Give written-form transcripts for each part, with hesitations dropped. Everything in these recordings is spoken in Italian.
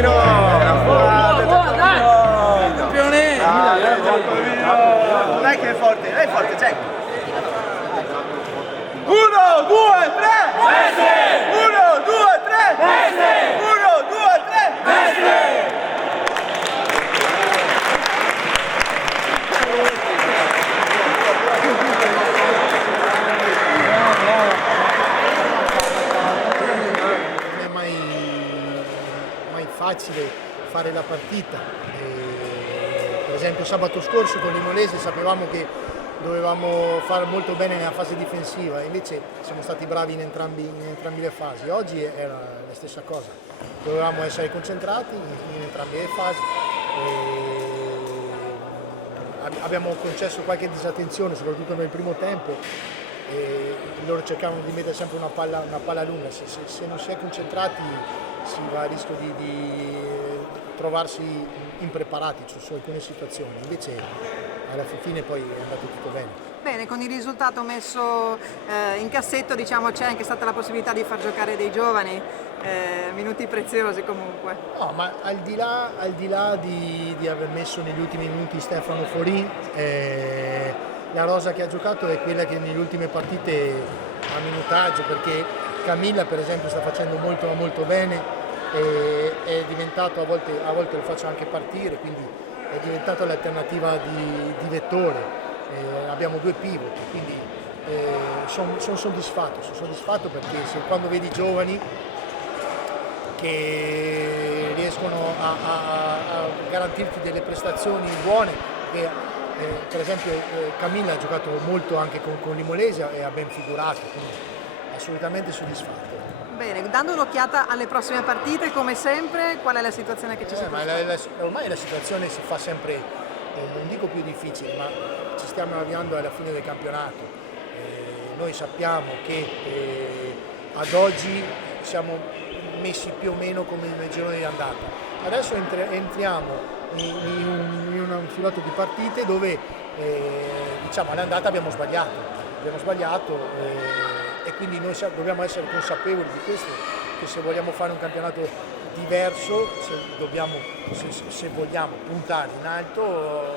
Giacomino! Campione! Dai che è forte, Jack! 1, 2, 3! Messi! 1, 2, 3! Messi! 1, 2, 3! Messi! Non è mai facile fare la partita. Per esempio sabato scorso con l'Imolese sapevamo che dovevamo fare molto bene nella fase difensiva, invece siamo stati bravi in entrambe le fasi. Oggi era la stessa cosa, dovevamo essere concentrati in entrambe le fasi. Abbiamo concesso qualche disattenzione, soprattutto nel primo tempo, e loro cercavano di mettere sempre una palla lunga. Se non si è concentrati si va a rischio di trovarsi impreparati su alcune situazioni, invece alla fine poi è andato tutto bene. Bene, con il risultato messo in cassetto, diciamo, c'è anche stata la possibilità di far giocare dei giovani, minuti preziosi comunque. No, ma al di là di aver messo negli ultimi minuti Stefano Forì, la rosa che ha giocato è quella che nelle ultime partite ha minutaggio, perché Camilla per esempio sta facendo molto bene, è diventato, a volte lo faccio anche partire, quindi è diventato l'alternativa di Vettore. Abbiamo due pivot, quindi sono soddisfatto perché quando vedi giovani che riescono a garantirti delle prestazioni buone, per esempio Camilla ha giocato molto anche con l'Imolese e ha ben figurato, quindi assolutamente soddisfatto. Bene, dando un'occhiata alle prossime partite, come sempre, qual è la situazione che ci si aspetta? Ormai la situazione si fa sempre, non dico più difficile, ma ci stiamo avviando alla fine del campionato. Noi sappiamo che ad oggi siamo messi più o meno come nel girone di andata. Adesso entriamo in un filato di partite dove diciamo all'andata abbiamo sbagliato e quindi noi dobbiamo essere consapevoli di questo, che se vogliamo fare un campionato diverso, se vogliamo puntare in alto,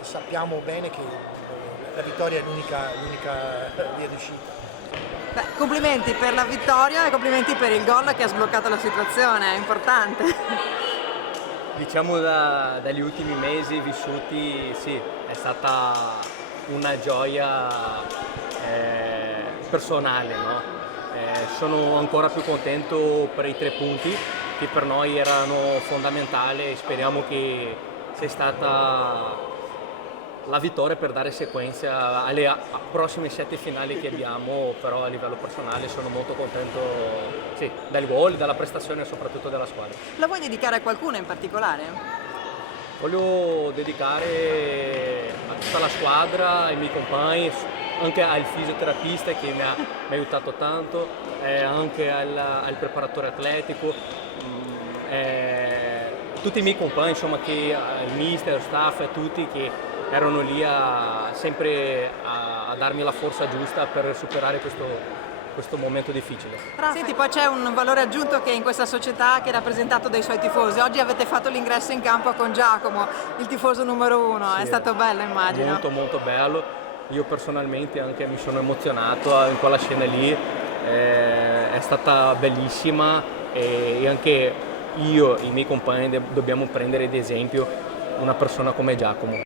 sappiamo bene che la vittoria è l'unica via d'uscita. Beh, complimenti per la vittoria e complimenti per il gol che ha sbloccato la situazione, è importante. Diciamo dagli ultimi mesi vissuti, sì, è stata una gioia personale, no? Sono ancora più contento per i 3 punti che per noi erano fondamentali e speriamo che sia stata la vittoria per dare sequenza alle prossime 7 finali che abbiamo, però a livello personale sono molto contento, sì, dal gol, dalla prestazione e soprattutto della squadra. La vuoi dedicare a qualcuno in particolare? Voglio dedicare a tutta la squadra, ai miei compagni, anche al fisioterapista che mi ha aiutato tanto, anche al preparatore atletico, tutti i miei compagni, insomma, il mister, lo staff e tutti che erano lì sempre a darmi la forza giusta per superare questo momento difficile. Senti, poi c'è un valore aggiunto che in questa società che è rappresentato dai suoi tifosi. Oggi avete fatto l'ingresso in campo con Giacomo, il tifoso numero 1, sì, è stato bello, immagino. Molto bello. Io personalmente anche mi sono emozionato in quella scena lì, è stata bellissima e anche io e i miei compagni dobbiamo prendere ad esempio una persona come Giacomo.